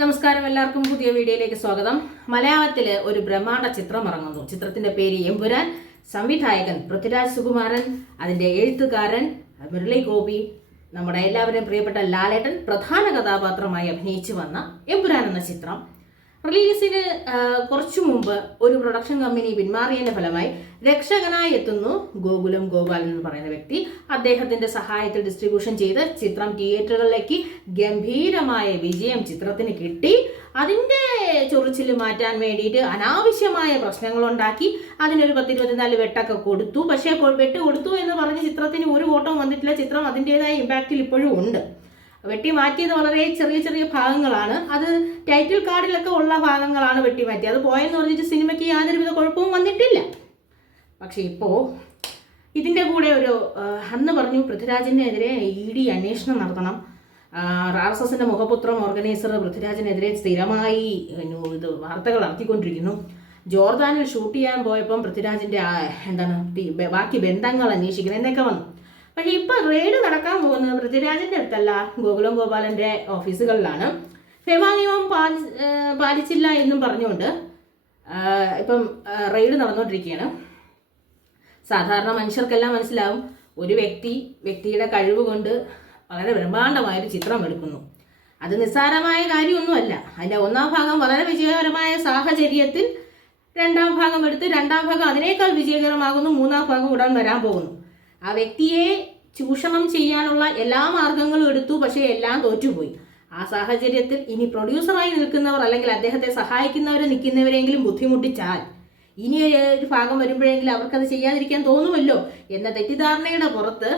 നമസ്കാരം, എല്ലാവർക്കും പുതിയ വീഡിയോയിലേക്ക് സ്വാഗതം. മലയാളത്തിൽ ഒരു ബ്രഹ്മാണ്ഡ ചിത്രം ഇറങ്ങുന്നു. ചിത്രത്തിന്റെ പേര് എമ്പുരാൻ. സംവിധായകൻ പൃഥ്വിരാജ് സുകുമാരൻ, അതിന്റെ എഴുത്തുകാരൻ മുരളി ഗോപി, നമ്മുടെ എല്ലാവരും പ്രിയപ്പെട്ട ലാലേട്ടൻ പ്രധാന കഥാപാത്രമായി അഭിനയിച്ചു വന്ന എമ്പുരാൻ എന്ന ചിത്രം റിലീസിന് കുറച്ചു മുമ്പ് ഒരു പ്രൊഡക്ഷൻ കമ്പനി പിന്മാറിയതിന്റെ ഫലമായി രക്ഷകനായി എത്തുന്നു ഗോകുലം ഗോപാലൻ എന്ന് പറയുന്ന വ്യക്തി. അദ്ദേഹത്തിന്റെ സഹായത്തിൽ ഡിസ്ട്രിബ്യൂഷൻ ചെയ്ത് ചിത്രം തിയേറ്ററുകളിലേക്ക് ഗംഭീരമായ വിജയം ചിത്രത്തിന് കിട്ടി. അതിന്റെ ചൊറിച്ചിൽ മാറ്റാൻ വേണ്ടിയിട്ട് അനാവശ്യമായ പ്രശ്നങ്ങളുണ്ടാക്കി അതിനൊരു 10-24 വെട്ടൊക്കെ കൊടുത്തു. പക്ഷേ വെട്ട് കൊടുത്തു എന്ന് പറഞ്ഞ് ചിത്രത്തിന് ഒരു ഓട്ടവും വന്നിട്ടില്ല. ചിത്രം അതിൻ്റെതായ ഇമ്പാക്റ്റിൽ ഇപ്പോഴും ഉണ്ട്. വെട്ടി മാറ്റിയത് വളരെ ചെറിയ ചെറിയ ഭാഗങ്ങളാണ്. അത് ടൈറ്റിൽ കാർഡിലൊക്കെ ഉള്ള ഭാഗങ്ങളാണ് വെട്ടി മാറ്റിയത്. അത് പോയെന്ന് പറഞ്ഞിട്ട് സിനിമയ്ക്ക് യാതൊരുവിധ കുഴപ്പവും വന്നിട്ടില്ല. പക്ഷെ ഇപ്പോൾ ഇതിൻ്റെ കൂടെ ഒരു അന്ന് പറഞ്ഞു പൃഥ്വിരാജിനെതിരെ ED അന്വേഷണം നടത്തണം. RSSന്റെ മുഖപുത്രം ഓർഗനൈസർ പൃഥ്വിരാജിനെതിരെ സ്ഥിരമായി ഇത് വാർത്തകൾ നടത്തിക്കൊണ്ടിരിക്കുന്നു. ജോർദാനിൽ ഷൂട്ട് ചെയ്യാൻ പോയപ്പം പൃഥ്വിരാജിൻ്റെ ബാക്കി ബന്ധങ്ങൾ അന്വേഷിക്കണം എന്നൊക്കെ വന്നു. പക്ഷെ ഇപ്പം റെയ്ഡ് നടക്കാൻ പോകുന്നത് പൃഥ്വിരാജിൻ്റെ അടുത്തല്ല, ഗോകുലം ഗോപാലൻ്റെ ഓഫീസുകളിലാണ്. ഫെമാ നിയമം പാലിച്ചില്ല എന്നും പറഞ്ഞുകൊണ്ട് ഇപ്പം റെയ്ഡ് നടന്നുകൊണ്ടിരിക്കുകയാണ്. സാധാരണ മനുഷ്യർക്കെല്ലാം മനസ്സിലാവും, ഒരു വ്യക്തിയുടെ കഴിവ് കൊണ്ട് വളരെ ബ്രഹ്മാണ്ഡമായൊരു ചിത്രം എടുക്കുന്നു. അത് നിസ്സാരമായ കാര്യമൊന്നുമല്ല. അതിൻ്റെ ഒന്നാം ഭാഗം വളരെ വിജയകരമായ സാഹചര്യത്തിൽ രണ്ടാം ഭാഗം എടുത്ത് രണ്ടാം ഭാഗം അതിനേക്കാൾ വിജയകരമാകുന്നു. മൂന്നാം ഭാഗം ഉടൻ വരാൻ പോകുന്നു. ആ വ്യക്തിയെ ചൂഷണം ചെയ്യാനുള്ള എല്ലാ മാർഗങ്ങളും എടുത്തു, പക്ഷേ എല്ലാം തോറ്റുപോയി. ആ സാഹചര്യത്തിൽ ഇനി പ്രൊഡ്യൂസറായി നിൽക്കുന്നവർ അല്ലെങ്കിൽ അദ്ദേഹത്തെ നിൽക്കുന്നവരെങ്കിലും ബുദ്ധിമുട്ടിച്ചാൽ ഇനി ഒരു ഭാഗം വരുമ്പോഴെങ്കിലും അവർക്കത് ചെയ്യാതിരിക്കാൻ തോന്നുമല്ലോ എന്ന തെറ്റിദ്ധാരണയുടെ പുറത്ത്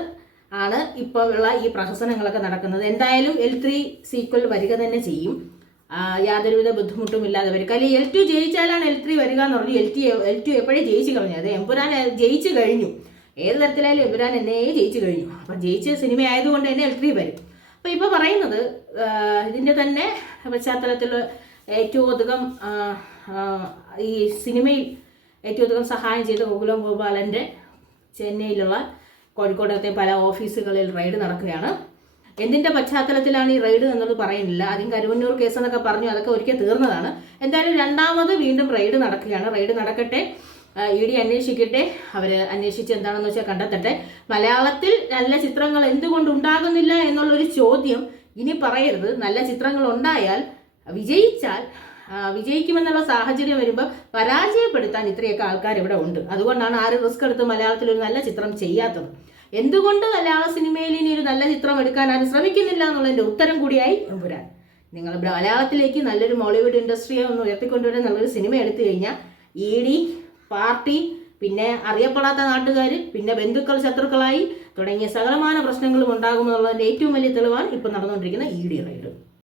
ആണ് ഇപ്പോൾ ഉള്ള ഈ പ്രഹസനങ്ങളൊക്കെ നടക്കുന്നത്. എന്തായാലും L3 സീക്വൽ വരിക തന്നെ ചെയ്യും. യാതൊരുവിധ ബുദ്ധിമുട്ടും ഇല്ലാതെ വരും. കാര്യം L2 ജയിച്ചാലാണ് L3 വരിക എന്ന് പറഞ്ഞു. L2 എപ്പോഴേ ജയിച്ചു കഴിഞ്ഞു. അത് എമ്പുരാൻ ജയിച്ചു കഴിഞ്ഞു. ഏത് തരത്തിലായാലും എമ്പുരാൻ എന്നേ ജയിച്ചു കഴിഞ്ഞു. അപ്പം ജയിച്ച സിനിമ ആയതുകൊണ്ട് തന്നെ L3 വരും. അപ്പോൾ ഇപ്പോൾ പറയുന്നത് ഇതിൻ്റെ തന്നെ പശ്ചാത്തലത്തിൽ ഏറ്റവും അധികം ഈ സിനിമയിൽ ഏറ്റവും അധികം സഹായം ചെയ്ത ഗോകുലം ഗോപാലൻ്റെ ചെന്നൈയിലുള്ള കോഴിക്കോടത്തെ പല ഓഫീസുകളിൽ റെയ്ഡ് നടക്കുകയാണ്. എന്തിൻ്റെ പശ്ചാത്തലത്തിലാണ് ഈ റെയ്ഡ് എന്നത് പറയുന്നില്ല. ആദ്യം കരുവന്നൂർ കേസ് എന്നൊക്കെ പറഞ്ഞു, അതൊക്കെ ഒരിക്കൽ തീർന്നതാണ്. എന്തായാലും രണ്ടാമത് വീണ്ടും റെയ്ഡ് നടക്കുകയാണ്. റെയ്ഡ് നടക്കട്ടെ, ED അന്വേഷിക്കട്ടെ. അവർ അന്വേഷിച്ച് എന്താണെന്ന് വെച്ചാൽ കണ്ടെത്തട്ടെ. മലയാളത്തിൽ നല്ല ചിത്രങ്ങൾ എന്തുകൊണ്ട് ഉണ്ടാകുന്നില്ല എന്നുള്ളൊരു ചോദ്യം ഇനി പറയരുത്. നല്ല ചിത്രങ്ങൾ ഉണ്ടായാൽ വിജയിക്കുമെന്നുള്ള സാഹചര്യം വരുമ്പോൾ പരാജയപ്പെടുത്താൻ ഇത്രയൊക്കെ ആൾക്കാർ ഇവിടെ ഉണ്ട്. അതുകൊണ്ടാണ് ആരും റിസ്ക് എടുത്ത് മലയാളത്തിൽ ഒരു നല്ല ചിത്രം ചെയ്യാത്തത്. എന്തുകൊണ്ട് മലയാള സിനിമയിൽ ഇനി ഒരു നല്ല ചിത്രം എടുക്കാൻ ആരും ശ്രമിക്കുന്നില്ല എന്നുള്ളതിൻ്റെ ഉത്തരം കൂടിയായി എമ്പുരാൻ. നിങ്ങൾ മലയാളത്തിലേക്ക് നല്ലൊരു മോളിവുഡ് ഇൻഡസ്ട്രിയെ ഒന്ന് ഉയർത്തിക്കൊണ്ടുവരാൻ നല്ലൊരു സിനിമ എടുത്തു കഴിഞ്ഞാൽ ED, പാർട്ടി, പിന്നെ അറിയപ്പെടാത്ത നാട്ടുകാർ, പിന്നെ ബന്ധുക്കൾ ശത്രുക്കളായി തുടങ്ങിയ സകലമാന പ്രശ്നങ്ങളും ഉണ്ടാകുമെന്നുള്ളതിൻ്റെ ഏറ്റവും വലിയ തെളിവാണ് ഇപ്പോൾ നടന്നുകൊണ്ടിരിക്കുന്ന ED റെയ്ഡ്.